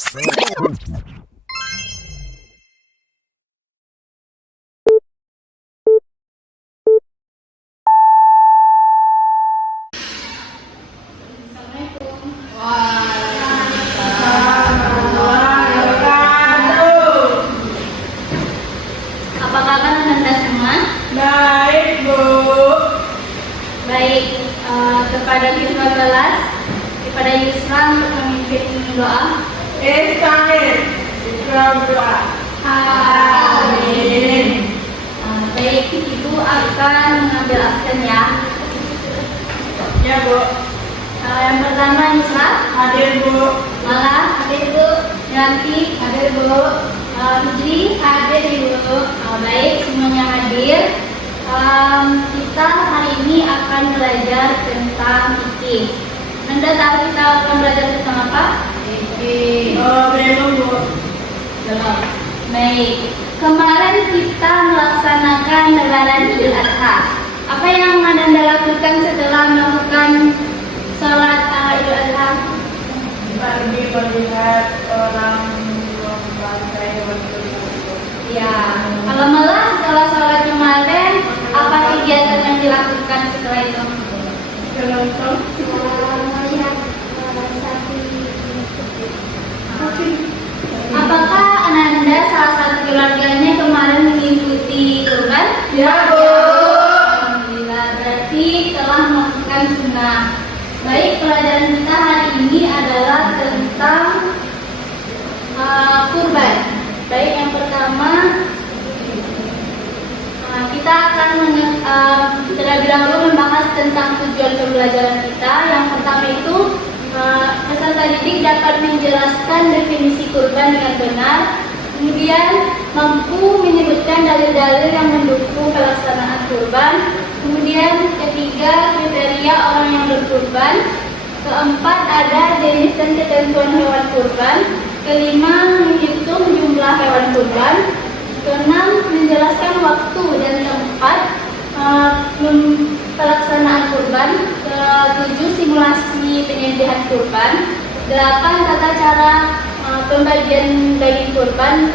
Apa kabar Anda semua? Baik, Bu. Baik, kepada ketua kelas, kepada Yusra untuk memimpin doa. Istahil. Ikram doa. Amin. Baik, Ibu akan mengambil absen ya. Ya, Bu. Yang pertama Yusra, Hadir, Bu. Malah, hadir Bu. Yanti, hadir Bu. Fitri, hadir Ibu. Baik, semuanya hadir. Kita hari ini akan belajar tentang fikih. Anda tahu kita akan belajar tentang apa? Fikih. Belum, Bu. Belum. Baik. Kemarin kita melaksanakan lebaran Idul Adha. Apa yang Anda lakukan setelah melakukan sholat Idul Adha? Pergi melihat orang memakai baju. Ya. Kalau malah setelah sholat kemarin, apa kegiatan yang dilakukan setelah itu? Penonton. Melihat Apakah Ananda salah satu keluarganya kemarin mengikuti kurban? Ya, Bu. Alhamdulillah, berarti telah melakukan sunnah. Baik, pelajaran kita hari ini adalah tentang kurban. Baik, yang pertama kita akan terlebih dahulu membahas tentang tujuan pembelajaran kita. Yang pertama itu peserta didik dapat menjelaskan definisi kurban dengan benar, kemudian mampu menyebutkan dalil-dalil yang mendukung pelaksanaan kurban, kemudian ketiga kriteria orang yang berkurban, keempat ada jenis dan ketentuan hewan kurban, kelima menghitung jumlah hewan kurban, keenam menjelaskan waktu dan tempat pelaksanaan kurban, ketujuh simulasi penyembelihan kurban, delapan tata cara pembagian daging kurban,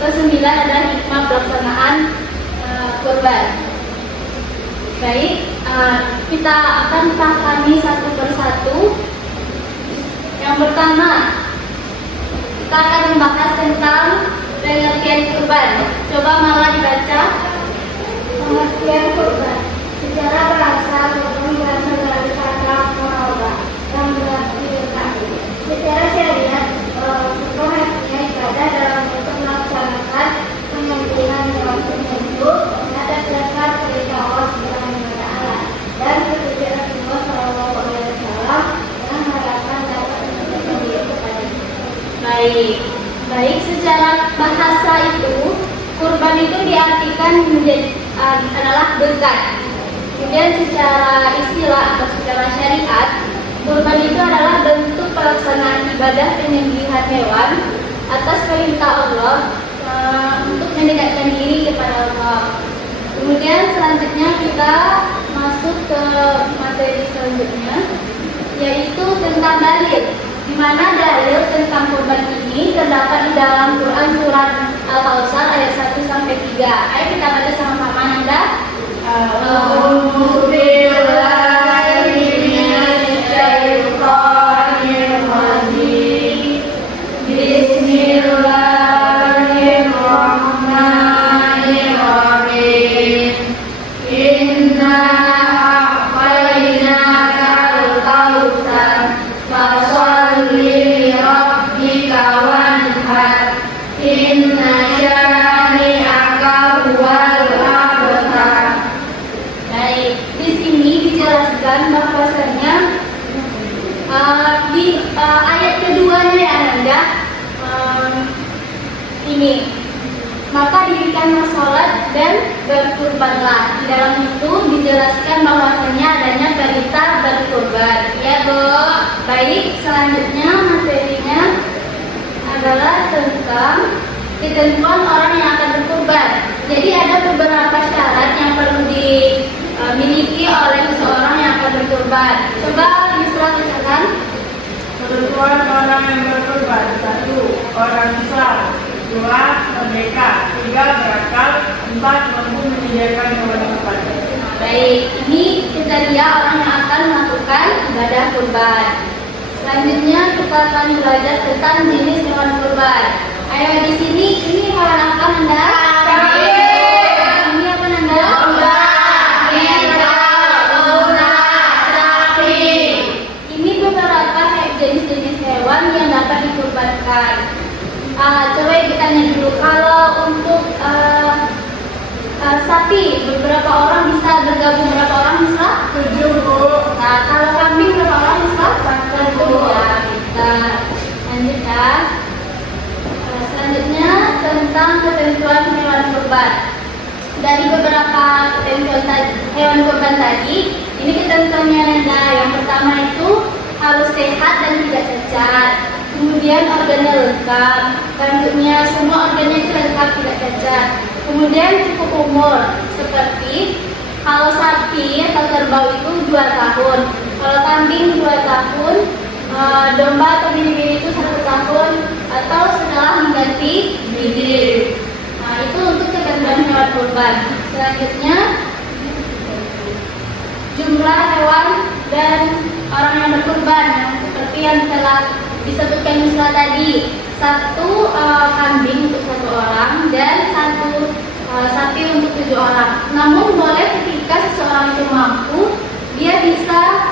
kesembilan adalah hikmah pelaksanaan kurban. Baik, kita akan pahami satu persatu. Yang pertama, kita akan membahas tentang pengertian kurban. Coba malah dibaca. Pengertian kurban. Secara bahasa, kurban berasal dari kata qurba yang berarti berkati. Secara syariat, kurban artinya ibadah dalam bentuk melaksanakan penyembelihan hewan tertentu atas dasar perintah Allah Subhanahu wa Ta'ala dan petunjuk Rasulullah Shallallahu Alaihi Wasallam dengan harapan dapat mendekatkan diri kepadanya. Baik, secara bahasa itu kurban itu diartikan menjadi adalah berkat. Kemudian secara istilah atau secara syariat, kurban itu adalah bentuk pelaksanaan ibadah penyembelihan hewan atas perintah Allah untuk mendekatkan diri kepada Allah. Kemudian selanjutnya kita masuk ke materi selanjutnya, yaitu tentang dalil. Di mana dalil tentang kurban ini terdapat di dalam Quran surat Al-Kautsar ayat 1 sampai 3. Ayo kita baca sama-sama Anda. Bahwasanya di ayat keduanya ya Anda ini, maka dirikanlah sholat dan berkurbanlah. Di dalam itu dijelaskan bahwasanya adanya perintah berkurban. Ya Bu. Baik, selanjutnya materinya adalah tentang ketentuan orang yang akan berkurban. Jadi ada beberapa syarat yang perlu dimiliki oleh seseorang yang akan berkurban. Coba Yusra bacakan. Ketentuan orang yang berkurban. orang Islam. 2. Merdeka. 3. Berakal. 4. Mampu menyediakan hewan kurban. Baik, ini kriteria orang yang akan melakukan ibadah kurban. Selanjutnya kita akan belajar tentang jenis hewan kurban. Ayo di sini, ini hewan apa Nanda? Ini apa Nanda? Ini beberapa jenis-jenis hewan yang dapat dikurbankan. Coba kita tanya dulu, kalau untuk sapi, beberapa orang bisa bergabung, berapa orang bisa? 7, Bu. Nah, kalau kambing berapa orang bisa? 1 ya, kita lanjut ya. Selanjutnya tentang ketentuan hewan kurban. Dari beberapa ketentuan hewan kurban tadi, ini ketentuannya Nanda. Yang pertama itu harus sehat dan tidak cacat. Kemudian organnya lengkap. Selanjutnya semua organnya itu lengkap, tidak cacat. Kemudian cukup umur, seperti kalau sapi atau kerbau itu 2 tahun, kalau kambing 2 tahun, domba atau bini-bini itu 1 tahun, atau setelah mengganti gigi. Nah, itu untuk ketentuan hewan kurban. Selanjutnya, jumlah hewan dan orang yang berkurban, seperti yang telah disebutkan Yusra tadi. 1 kambing untuk 1 orang dan 1 sapi untuk 7 orang. Namun boleh ketika seseorang itu mampu, dia bisa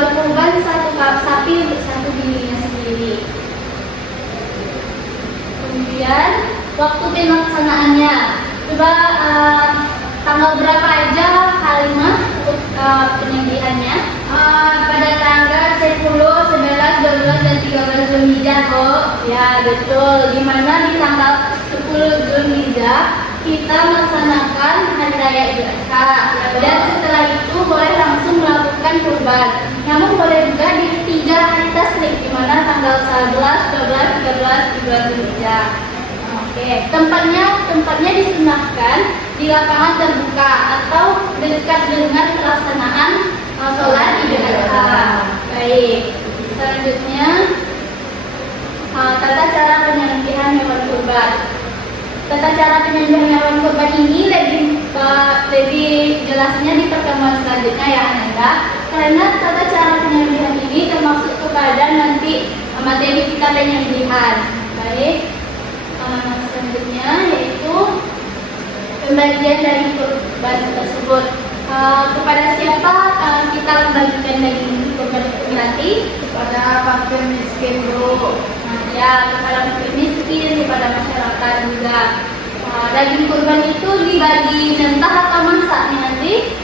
berkurban 1 sapi untuk 1 bininya sendiri. Kemudian waktu pelaksanaannya, coba tanggal berapa aja Halimah untuk penyembelihannya? Pada tanggal 10, 11, 12, dan 13 Zulhijjah kok. Ya betul, dimana di tanggal 10 Zulhijjah kita melaksanakan Hari Raya Idul Adha. Dan setelah itu boleh langsung melakukan kurban. Namun boleh juga di 3 hari tasrik, dimana tanggal 11, 12, 13 di bulan Zulhijjah. Oke, tempatnya disunahkan di lapangan terbuka atau dekat dengan pelaksanaan sholat Idul Adha. Baik, selanjutnya tata cara penyembelihan hewan kurban. Tata cara penyembelihan hewan kurban ini lebih jelasnya di pertemuan selanjutnya ya Ananda. Karena tata cara penyembelihan ini termasuk kepada nanti materi kita penyembelihan. Baik, selanjutnya yaitu pembagian dari kurban tersebut. Kepada siapa kita membagikan daging kurban nanti? Kepada fakir miskin, Bu. Nah, ya, kepada fakir miskin, kepada masyarakat juga. Daging kurban itu dibagi mentah atau masaknya nanti?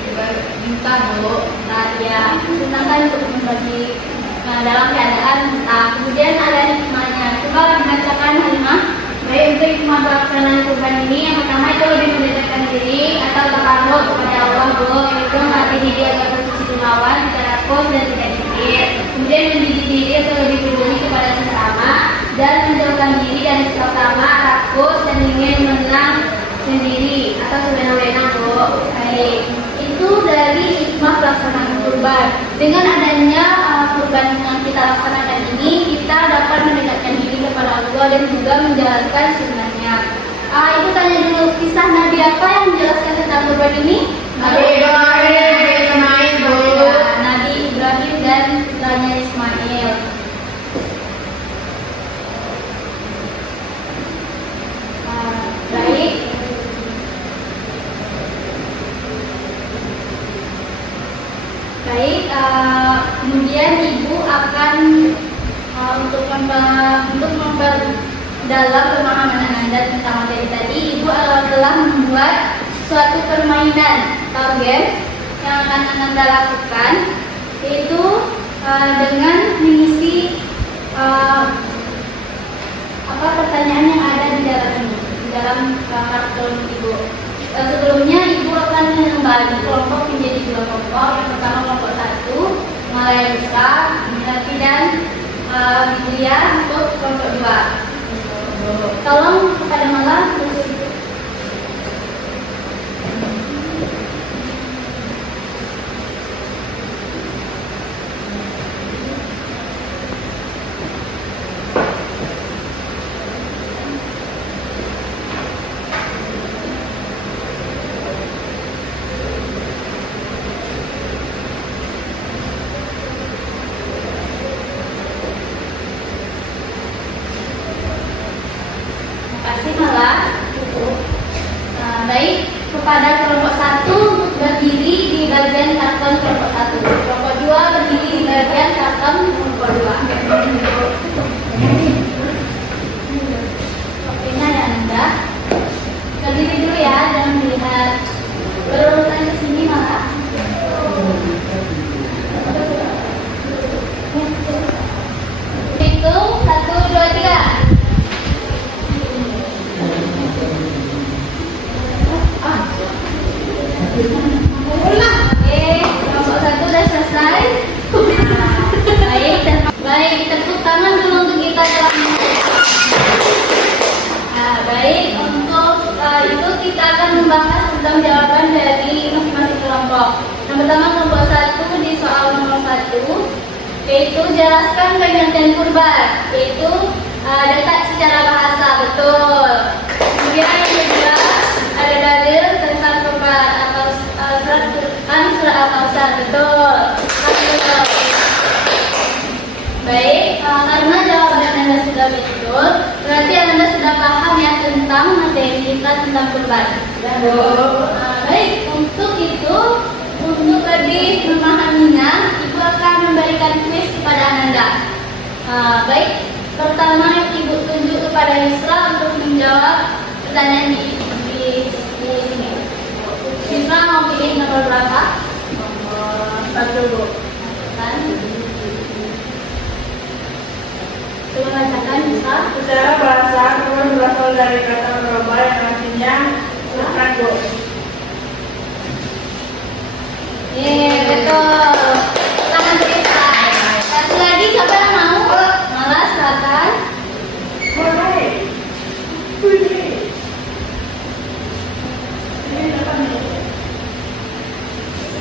Minta, Bu. Nah, ya, gunakan untuk membagi dalam keadaan mentah. Kemudian ada hikmahnya. Coba dibacakan Halimah. Baik, untuk hikmah pelaksanaan kurban ini, yang pertama itu lebih mendekatkan diri atau takarrub kepada Allah, Bu. Itu melatih diri agar berfungsi dermawan, tidak rakus dan tidak dikir. Kemudian mendidik diri atau lebih peduli kepada sesama dan menjauhkan diri dari sesama rakus dan ingin menang sendiri atau sewenang-wenang, Bu. Baik, itu dari hikmah pelaksanaan kurban. Dengan adanya kurban yang kita laksanakan ini, kita dapat mendekatkan diri kepada Allah dan juga menjalankan sunnahnya. Ibu tanya dulu, kisah Nabi apa yang menjelaskan tentang kurban ini? Nabi Ibrahim bin Ismail, Bu. Nabi Ibrahim dan putranya Ismail. Baik. Baik, kemudian ibu akan untuk memperdalam pemahaman Anda tentang materi tadi, ibu telah membuat suatu permainan atau game yang akan Anda lakukan, yaitu dengan mengisi pertanyaan yang ada di dalam ini, di dalam kartun ibu. Sebelumnya ibu akan membagi kelompok menjadi 2 kelompok. Yang pertama kelompok 1, Malaya Nusa, Milati dan Widya untuk kelompok 2. Tolong kepada Malah. kasih malah. Baik, kepada kelompok 1 berdiri di bagian karton kelompok 1. Kelompok 2 berdiri di bagian karton kelompok 2. Oke, ya Anda. Berdiri dulu ya, jangan melihat berurutan ke sini malah. Hitung 1, 2, 3. Kelompok 1 sudah selesai. Baik, tepuk tangan dulu untuk kita dalam. Baik, untuk itu kita akan membahas tentang jawaban dari masing-masing kelompok. Yang pertama kelompok 1 di soal nomor 1, yaitu jelaskan pengertian kurban, yaitu letak secara bahasa, betul. Kemudian yang kedua ada dalil tentang kurban atau surat Quran surat Al-Kausar, betul. Baik, karena jawaban Anda sudah betul, berarti Anda sudah paham ya tentang materi kita tentang kurban. Baik, untuk itu, untuk lebih memahaminya, Ibu akan memberikan kuis kepada Anda. Baik, pertama Ibu tunjuk kepada Yusra untuk menjawab pertanyaan di sini. Yusra mau pilih nomor berapa? Nomor 1, Bu. Kan? Coba bacakan Yusra. Secara bahasa, kurban berasal dari kata kurba yang artinya kurban, Bu. Betul. Tangan kita. Satu lagi siapa yang mau? Malah silakan. Boleh.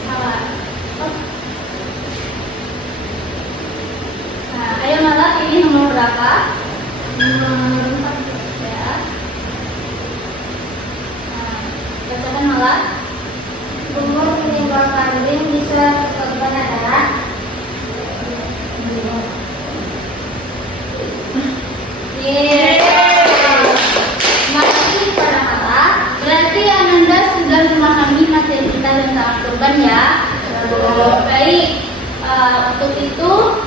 Malah. Nah, ayo malah pilih nomor berapa? Nomor 4 ya. Nah, bacakan malah. Umur minimal kambing bisa korban adalah Makasih kepada Malah. Berarti Ananda sudah memahami materi kita tentang kurban ya. Baik, untuk itu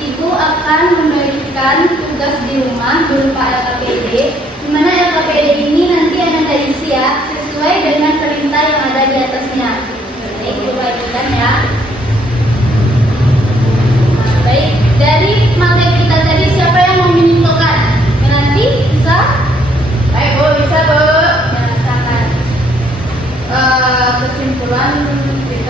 Ibu akan memberikan tugas di rumah berupa LKPD, di mana LKPD ini nanti Ananda isi ya sesuai dengan perintah yang ada di atasnya. Baik, Ibu bagikan ya. Baik, dari materi kita tadi siapa yang mau menyimpulkan? Nanti bisa? Baik, Bu, bisa, Bu. Ya, silakan. Kesimpulan materi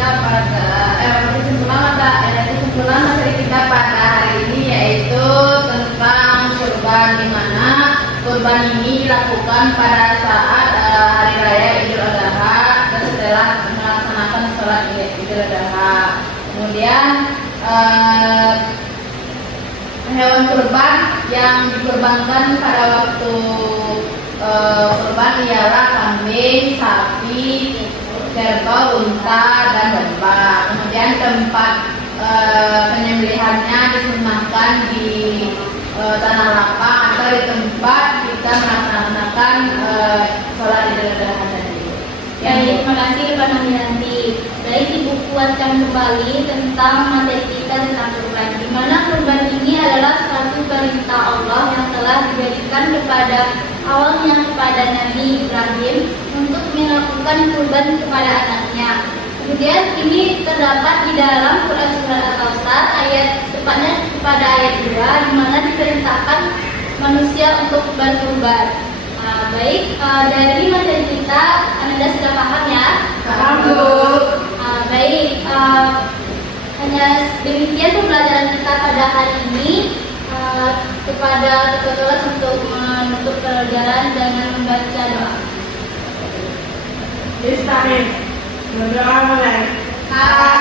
kita pada hari ini yaitu tentang kurban, di mana kurban ini dilakukan pada saat hari raya Idul Adha dan setelah melaksanakan sholat Idul Adha. Kemudian hewan kurban yang dikurbankan pada waktu kurban ialah kambing, sapi, kerbau, unta, dan domba. Kemudian tempat penyembelihannya disunahkan di tanah lapang atau di tempat kita melaksanakan sholat Idul Adha tadi. Ya, terima kasih kepada Miranti. Baik, Ibu kuatkan kembali tentang materi kita tentang kurban, di mana kurban ini adalah satu perintah Allah yang telah diberikan kepada awalnya kepada Nabi Ibrahim untuk melakukan kurban kepada anaknya. Kemudian ini terdapat di dalam Quran surat Al-Kausar ayat tepatnya pada ayat 2, di mana diperintahkan manusia untuk berkurban. Baik, dari materi kita Anda sudah paham ya? Paham, Bu. Baik, hanya demikian pembelajaran kita pada hari ini. Kepada ketua kelas untuk menutup pelajaran dengan membaca doa. Bismillahirrahmanirrahim. Amin.